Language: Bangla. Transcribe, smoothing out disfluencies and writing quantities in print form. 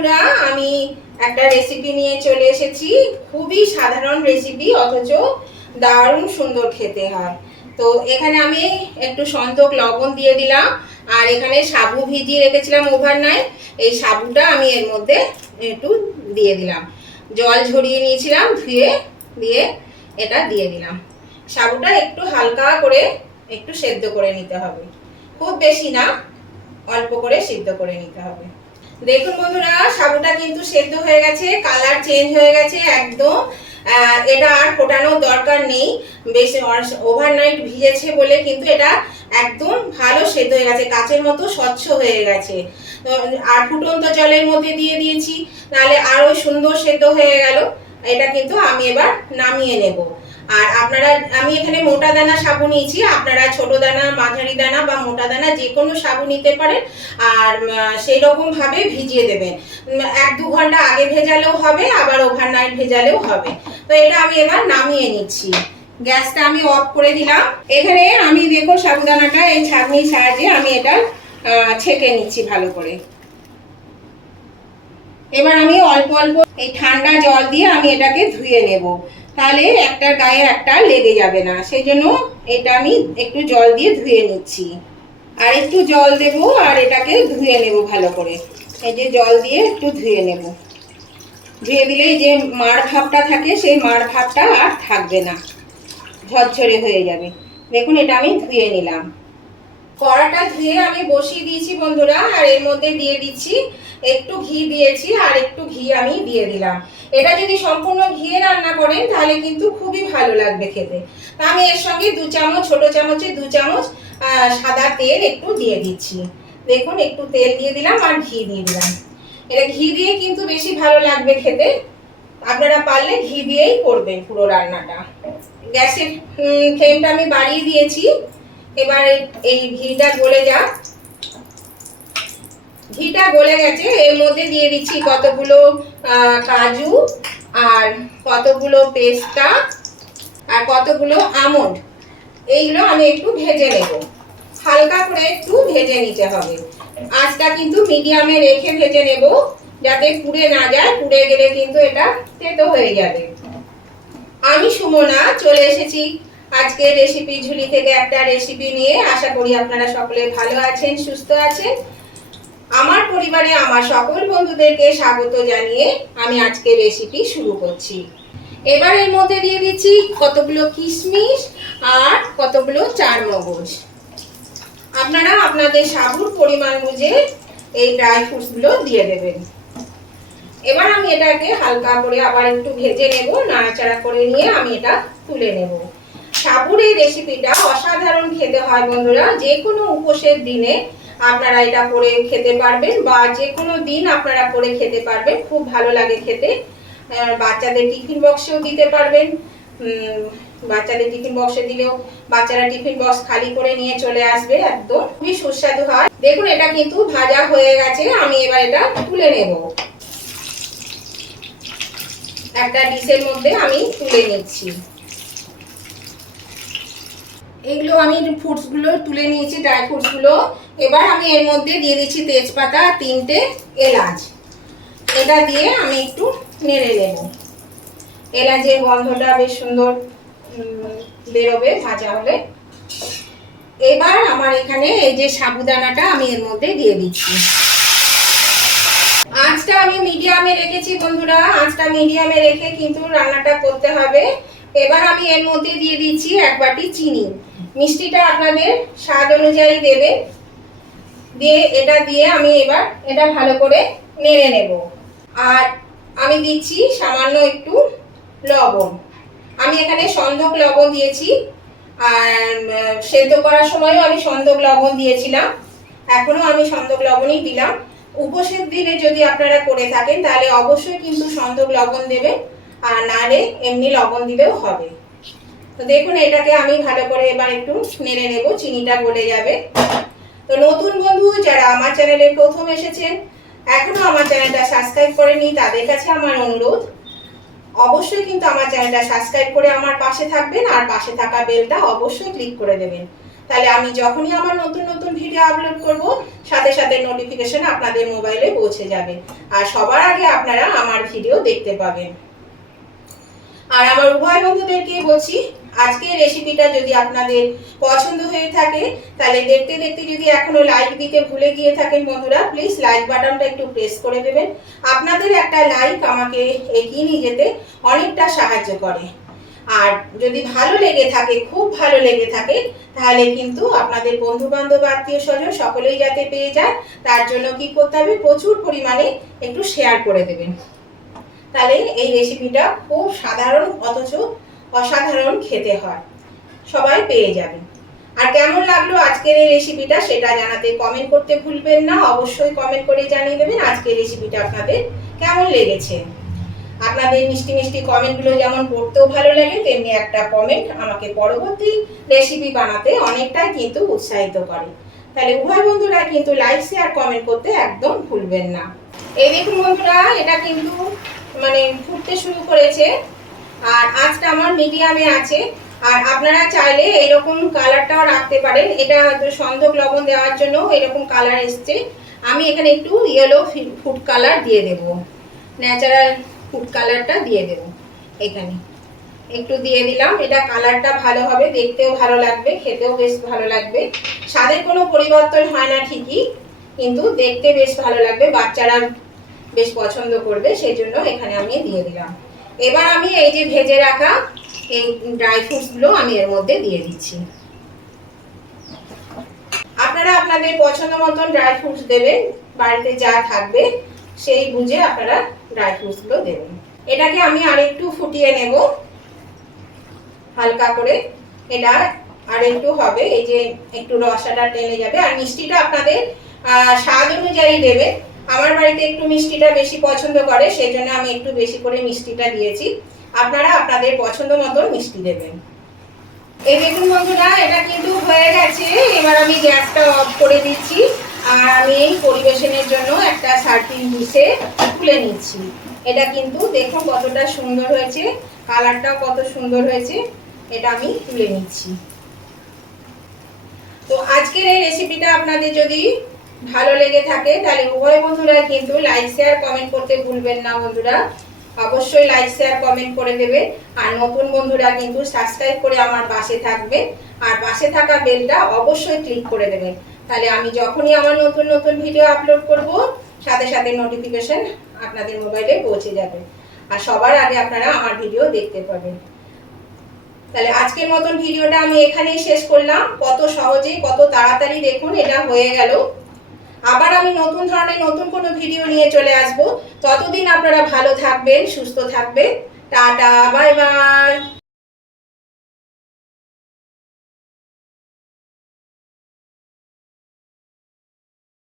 বন্ধুরা, আমি একটা রেসিপি নিয়ে চলে এসেছি। খুবই সাধারণ রেসিপি, অথচ দারুণ সুন্দর খেতে হয়। তো এখানে আমি একটু সন্তক লবণ দিয়ে দিলাম, আর এখানে সাবু ভিজিয়ে রেখেছিলাম ওভারনাইট। এই সাবুটা আমি এর মধ্যে একটু দিয়ে দিলাম, জল ঝরিয়ে নিয়েছিলাম ধুয়ে, দিয়ে এটা দিয়ে দিলাম। সাবুটা একটু হালকা করে একটু সেদ্ধ করে নিতে হবে, খুব বেশি না, অল্প করে সিদ্ধ করে নিতে হবে। দেখুন বন্ধুরা, সাবুটা কিন্তু সেদ্ধ হয়ে গেছে, কালার চেঞ্জ হয়ে গেছে একদম। এটা আর ফোটানোর দরকার নেই, বেশ ওভারনাইট ভিজেছে বলে কিন্তু এটা একদম ভালো সেদ্ধ হয়ে গেছে, কাচের মতো স্বচ্ছ হয়ে গেছে। আর ফুটন্ত জলের মধ্যে দিয়ে দিয়েছি, নাহলে আরো সুন্দর সেদ্ধ হয়ে গেল। এটা কিন্তু আমি এবার নামিয়ে নেব। আর আপনারা, আমি এখানে মোটা দানা সাবু নিয়েছি, আপনারা ছোট দানা, মাঝারি দানা বা মোটা দানা যে কোনো সাবু নিতে পারেন। আর সেই রকম ভাবে ভিজিয়ে দেবেন, 1-2 ঘন্টা আগে ভেজালেও হবে, আবার ওভারনাইট ভেজালেও হবে। তো এটা আমি এবার নামিয়ে নিচ্ছি। গ্যাসটা আমি অফ করে দিলাম। এখানে আমি দেখো সাবুদানাটা এই ছাঁকনির সাহায্যে আমি এটা ছেঁকে নিচ্ছি ভালো করে। এবার আমি অল্প অল্প এই ঠান্ডা জল দিয়ে আমি এটাকে ধুয়ে নেব, তাহলে একটার গায়ে একটা লেগে যাবে না। সেই জন্য এটা আমি একটু জল দিয়ে ধুয়ে নিচ্ছি। আর একটু জল দেব, আর এটাকে ধুয়ে নেব ভালো করে। এই যে জল দিয়ে একটু ধুয়ে নেব, ধুয়ে দিলে যে মাড় ভাবটা থাকে সেই মাড় ভাবটা আর থাকবে না, ঝরঝরে হয়ে যাবে। দেখুন এটা আমি ধুয়ে নিলাম। কড়াটা ধুয়ে আমি বসিয়ে দিয়েছি বন্ধুরা, আর এর মধ্যে দিয়ে দিচ্ছি একটু ঘি দিয়েছি, আর একটু ঘি আমি দিয়ে দিলাম। এটা যদি সম্পূর্ণ ঘিয়ে রান্না করেন তাহলে কিন্তু খুবই ভালো লাগবে খেতে। তা আমি এর সঙ্গে 2 চামচ, ছোট চামচে 2 চামচ সাদা তেল একটু দিয়ে দিচ্ছি। দেখুন একটু তেল দিয়ে দিলাম আর ঘি দিয়ে দিলাম। এটা ঘি দিয়ে কিন্তু বেশি ভালো লাগবে খেতে। আপনারা পারলে ঘি দিয়েই করবেন পুরো রান্নাটা। গ্যাসের ফ্লেমটা আমি বাড়িয়ে দিয়েছি। এবার এই ঘিটা গলে যাক। ঘিটা গলে গেছে, এর মধ্যে দিয়ে দিচ্ছি কতগুলো কাজু, আর কতগুলো পেস্তা, আর কতগুলো আমন্ড। এইগুলো আমি একটু ভেজে নেব, হালকা করে একটু ভেজে নিতে হবে। আঁচটা কিন্তু মিডিয়ামে রেখে ভেজে নেব, যাতে পুড়ে না যায়। পুড়ে গেলে কিন্তু এটা তেতো হয়ে যাবে। আমি সুমনা চলে এসেছি আজকে রেসিপি ঝুলি থেকে একটা রেসিপি নিয়ে। আশা করি আপনারা সকলে ভালো আছেন, সুস্থ আছেন। আমার পরিবারে আমার সকল বন্ধুদেরকে স্বাগত জানিয়ে আমি আজকে রেসিপি শুরু করছি। এবার এর মধ্যে দিয়ে দিচ্ছি কতগুলো কিশমিশ আর কতগুলো চারমগজ। আপনারা আপনাদের সাবুর পরিমাণ বুঝে এই ড্রাই ফ্রুটসগুলো দিয়ে দেবেন। এবার আমি এটাকে হালকা করে আবার একটু ভেজে নেব, নাড়াচাড়া করে নিয়ে আমি এটা তুলে নেব। সাবুর এই রেসিপিটা অসাধারণ খেতে হয় বন্ধুরা। যে কোনো উপোসের দিনে আপনারা এটা করে খেতে পারবেন, বা যে কোনো দিন আপনারা করে খেতে পারবেন, খুব ভালো লাগে খেতে। বাচ্চাদের টিফিন বক্সেও দিতে পারবেন। বাচ্চাদের টিফিন বক্সে দিলেও বাচ্চারা টিফিন বক্স খালি করে নিয়ে চলে আসবে, একদম খুবই সুস্বাদু হয়। দেখুন এটা কিন্তু ভাজা হয়ে গেছে, আমি এবার এটা তুলে নেব। একটা ডিশের মধ্যে আমি তুলে নিচ্ছি। এগুলো আমি ফ্রুটসগুলো তুলে নিয়েছি, ড্রাই ফ্রুটসগুলো। এবার আমি এর মধ্যে দিয়ে দিচ্ছি তেজপাতা আর 3টে এলাচ। এটা দিয়ে আমি একটু নেড়ে নেব। এলাচের গন্ধটা বেশ সুন্দর বেরোবে ভাজা হলে। এবার আমার এখানে এই যে সাবুদানাটা আমি এর মধ্যে দিয়ে দিচ্ছি। আঁচটা আমি মিডিয়ামে রেখেছি বন্ধুরা, আঁচটা মিডিয়ামে রেখে কিন্তু রান্নাটা করতে হবে। এবার আমি এর মধ্যে দিয়ে দিচ্ছি 1 বাটি চিনি। মিষ্টিটা আপনাদের স্বাদ অনুযায়ী দেবে। এটা দিয়ে আমি এবার এটা ভালো করে নেড়ে নেব। আর আমি দিচ্ছি সামান্য একটু লবণ। আমি এখানে সন্দক লবণ দিয়েছি, আর সেদ্ধ করার সময়ও আমি সন্দক লবণ দিয়েছিলাম, এখনো আমি সন্দক লবণই দিলাম। উপোসের দিনে যদি আপনারা করে থাকেন তাহলে অবশ্যই কিন্তু সন্দক লবণ দেবেন, আর নাহলে এমনি লবণ দিলেও হবে। তো দেখুন এটাকে আমি ভালো করে এবার একটু নেড়ে নেব, চিনিটা গলে যাবে। তো নতুন বন্ধু যারা আমার চ্যানেলে প্রথম এসেছেন, এখনো আমার চ্যানেলটা সাবস্ক্রাইব করেনি, তাদের কাছে আমার অনুরোধ, অবশ্যই কিন্তু আমার চ্যানেলটা সাবস্ক্রাইব করে আমার পাশে থাকবেন, আর পাশে থাকা বেলটা অবশ্যই ক্লিক করে দেবেন। তাহলে আমি যখনই আমার নতুন নতুন ভিডিও আপলোড করব সাথে সাথে নোটিফিকেশন আপনাদের মোবাইলে পৌঁছে যাবে আর সবার আগে আপনারা আমার ভিডিও দেখতে পাবেন। আর আমার উভয় বন্ধুদেরকে বলছি, আজকের রেসিপিটা যদি আপনাদের পছন্দ হয়ে থাকে তাহলে দেখতে দেখতে যদি এখনো লাইক দিতে ভুলে গিয়ে থাকেন বন্ধুরা, প্লিজ লাইক বাটনটা একটু প্রেস করে দেবেন। আপনাদের একটা লাইক আমাকে এগিয়ে নিয়ে যেতে অনেকটা সাহায্য করে। আর যদি ভালো লেগে থাকে, খুব ভালো লেগে থাকে, তাহলে কিন্তু আপনাদের বন্ধু বান্ধব আত্মীয় স্বজন সকলেই যাতে পেয়ে যায় তার জন্য কি করতে হবে, প্রচুর পরিমাণে একটু শেয়ার করে দেবেন। তাহলে এই রেসিপিটা খুব সাধারণ অথচ অসাধারণ খেতে হয়, সবাই পেয়ে যাবেন। আর কেমন লাগলো আজকের এই রেসিপিটা সেটা জানাতে কমেন্ট করতে ভুলবেন না, অবশ্যই কমেন্ট করে জানিয়ে দেবেন আজকের রেসিপিটা আপনাদের কেমন লেগেছে। আপনাদের মিষ্টি মিষ্টি কমেন্টগুলো যেমন পড়তেও ভালো লাগে, তেমনি একটা কমেন্ট আমাকে পরবর্তী রেসিপি বানাতে অনেকটাই কিন্তু উৎসাহিত করে। তাহলে উভয় বন্ধুরা কিন্তু লাইক শেয়ার কমেন্ট করতে একদম ভুলবেন না। এই দেখুন বন্ধুরা, এটা কিন্তু মানে ফুটতে শুরু করেছে আর আঁচটা আমার মিডিয়ামে আছে। আর আপনারা চাইলে এরকম কালারটাও রাখতে পারেন, এটা হয়তো সন্ধক লবণ দেওয়ার জন্য এরকম কালার এসছে। আমি এখানে একটু ইয়েলো ফুড কালার দিয়ে দেব, ন্যাচারাল ফুড কালারটা দিয়ে দেব, এখানে একটু দিয়ে দিলাম। এটা কালারটা ভালো হবে, দেখতেও ভালো লাগবে, খেতেও বেশ ভালো লাগবে। স্বাদের কোনো পরিবর্তন হয় না ঠিকই, কিন্তু দেখতে বেশ ভালো লাগবে, বাচ্চারা বেশ পছন্দ করবে, সেই জন্য এখানে আমি দিয়ে দিলাম। এবার আমি এই যে ভেজে রাখা এই ড্রাই ফ্রুটসগুলো আমি এর মধ্যে দিয়ে দিচ্ছি। আপনারা আপনাদের পছন্দ মতন ড্রাই ফ্রুটস দেবেন, বাড়িতে যা থাকবে সেই বুঝে আপনারা ড্রাই ফ্রুটসগুলো দেবেন। এটাকে আমি আরেকটু ফুটিয়ে নেব হালকা করে, এটা আরেকটু হবে, এই যে একটু রসাটা টেনে যাবে। আর মিষ্টিটা আপনাদের স্বাদ অনুযায়ী দেবেন। আমার বাড়িতে একটু মিষ্টিটা বেশি পছন্দ করে, সেই জন্য আমি একটু বেশি করে মিষ্টিটা দিয়েছি। আপনারা আপনাদের পছন্দ মতন মিষ্টি দেবেন। এই দেখুন বন্ধুরা, এটা কিন্তু হয়ে গেছে। এবার আমি গ্যাসটা অফ করে দিচ্ছি আর আমি এই পরিবেশনের জন্য একটা সার্ভিং ডিশে তুলে নিচ্ছি। এটা কিন্তু দেখুন কতটা সুন্দর হয়েছে, কালারটাও কত সুন্দর হয়েছে। এটা আমি তুলে নিচ্ছি। তো আজকের এই রেসিপিটা আপনাদের যদি ভালো লেগে থাকে তাহলে উভয় বন্ধুরা কিন্তু লাইক শেয়ার কমেন্ট করতে ভুলবেন না বন্ধুরা, অবশ্যই লাইক শেয়ার কমেন্ট করে দেবে। আর নতুন বন্ধুরা কিন্তু সাবস্ক্রাইব করে আমার পাশে থাকবে আর পাশে থাকা বেলটা অবশ্যই ক্লিক করে দেবেন, তাহলে আমি যখনই আমার নতুন নতুন ভিডিও আপলোড করব সাথে সাথে নোটিফিকেশন আপনাদের মোবাইলে পৌঁছে যাবে আর সবার আগে আপনারা আমার ভিডিও দেখতে পাবেন। তাহলে আজকের মতন ভিডিওটা আমি এখানেই শেষ করলাম। কত সহজেই কত তাড়াতাড়ি দেখুন এটা হয়ে গেল। আবার আমি নতুন ধরনের নতুন কোনো ভিডিও নিয়ে চলে আসব। ততদিন আপনারা ভালো থাকবেন, সুস্থ থাকবেন। Tata, bye bye.